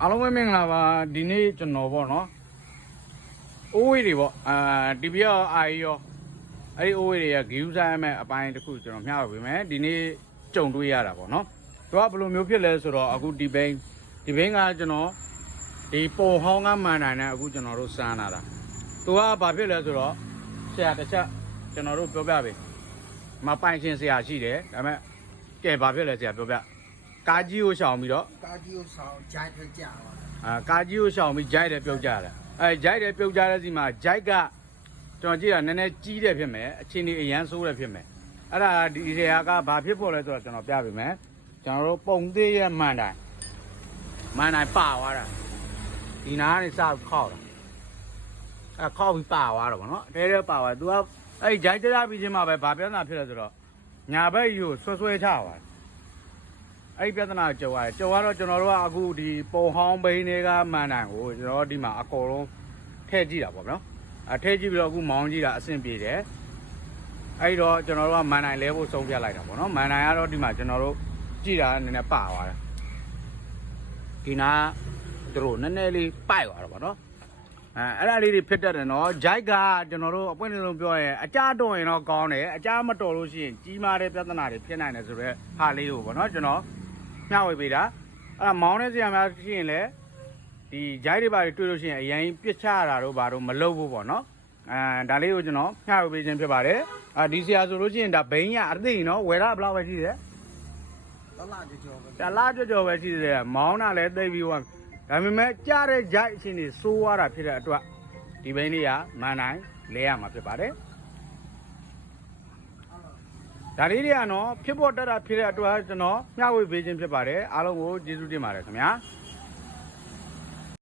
အားလုံးပဲမင်္ဂလာပါဒီနေ့ကျွန်တော်ပေါ့နော်အိုးဝေးတွေပေါ့ဒီပြရောအာရီရောအဲ့ဒီအိုးဝေးတွေကဂီယူဆိုင်မဲ့အပိုင်းတစ်ခုကျွန်တော်မျှဝေပေးမယ်ဒီနေ့ကြုံတွေ့ရတာပေါ့နော်သူကဘယ်လိုမျိုးဖြစ်လဲဆိုတော့အခုဒီဘိန်းကကျွန်တော်ဒီပုံဟောင်းကမှန်နိုင်နဲ့အခုကျွန်တော်တို့စမ်းလာတာသူကဘာဖြစ်လဲဆိုတော့ဆရာတစ်ချက်ကျွန်တော်တို့ပြောပြပေးမပိုင်ရှင်ဆရာရှိတယ်ဒါပေမဲ့ကဲဘာဖြစ်လဲဆရာပြောပြကားကြီးကိုရှောင်ပြီးတော့ကားကြီးကိုဆောင်ဂျိုက်ထကြပါကားကြီးကိုရှောင်ပြီးဂျိုက်တယ်ပြုတ်ကြတယ်ဂျိုက်တယ်ပြုတ်ကြတဲ့စီမှာဂျိုက်ကကျွန်တော်ကြည့်တာနည်းနည်းကြီးတယ်ဖြစ်မယ်အချင်းကြီးအရန်ဆိုးတယ်ဖြစ်မယ်အဲ့ဒါဒီဆရာကဘာဖြစ်ဖို့လဲဆိုတော့ကျွန်တော်ပြပေးမယ်ကျွန်တော်တို့ပုံသေးရဲ့မှန်တိုင်းပါသွားတာဒီနားကနေစခောက်တာခောက်ပြီးပါသွားတော့ဗောနော်တဲပါသွား तू ကအဲ့ဂျိုက်ကြရပြီးချင်းမှာပဲဘာပြဿနာဖြစ်လဲဆိုတော့ညာဘက်ယူဆွဲချသွားအဲ့ဒီပြဿနာကြုံရတယ်ကြုံရတော့ကျွန်တော်တို့ကအခုဒီပုံဟောင်းဘိန်းတွေကမှန်တိုင်းကိုကျွန်တော်ဒီမှာအကုန်လုံးထည့်ကြည့်တာပေါ့နော်ထည့်ကြည့်ပြီးတော့အခုမောင်းကြည့်တာအဆင်ပြေတယ်အဲ့တော့ကျွန်တော်တို့ကမှန်တိုင်းလဲဖို့ဆုံးဖြတ်လိုက်တာပေါ့နော်မှန်တိုင်းကတော့ဒီမှာကျွန်တော်တို့ကြည့်တာနည်းနည်းပါသွားတယ်ဒီနာတို့နည်းနည်းလေးပိုက်သွားတော့ပေါ့နော်အဲ့ဒါလေးတွေဖြစ်တတ်တယ်နော်ဂျိုက်ကကျွန်တော်တို့အပွင့်အလုံးပြောရင်အကြတော်ရင်တော့ကောင်းတယ်အကြမတော်လို့ရှိရင်ကြီးမားတဲ့ပြဿနာတွေဖြစ်နိုင်တယ်ဆိုတော့ဟာလေးကိုပေါ့နော်ကျွန်တော်မျှဝေပေးတာအဲ့ဒါမောင်းတဲ့ဆရာများရှိရင်လည်းဒီဂျိုက်တွေပါတွေ့လို့ရှိရင်အရင်ပြစ်ချရတာတို့ဘာတို့မလုပ်ဘူးပေါ့နော်ဒါလေးကိုကျွန်တော်မျှဝေပေးခြင်းဖြစ်ပါတယ်ဒီဆရာဆိုလို့ရှိရင်ဒါဘိန်းရအသိနော်ဝယ်ရဘလောက်ပဲရှိတယ်တလားကြောပဲတလားကြောပဲရှိတယ်မောင်းတာလည်းသိပြီးသွားဒါပေမဲ့ကြားတဲ့ဂျိုက်အချင်းတွေစိုးရတာဖြစ်တဲ့အတွက်ဒီဘိန်းလေးကမှန်တိုင်းလဲရမှာဖြစ်ပါတယ်ဒါလေးတွေကတော့ဖြစ်ပေါ်တတ်တာဖြစ်တဲ့အတွက်ကျွန်တော်မျှဝေပေးခြင်းဖြစ်ပါတယ်အားလုံးကိုကျေးဇူးတင်ပါတယ်ခင်ဗျာ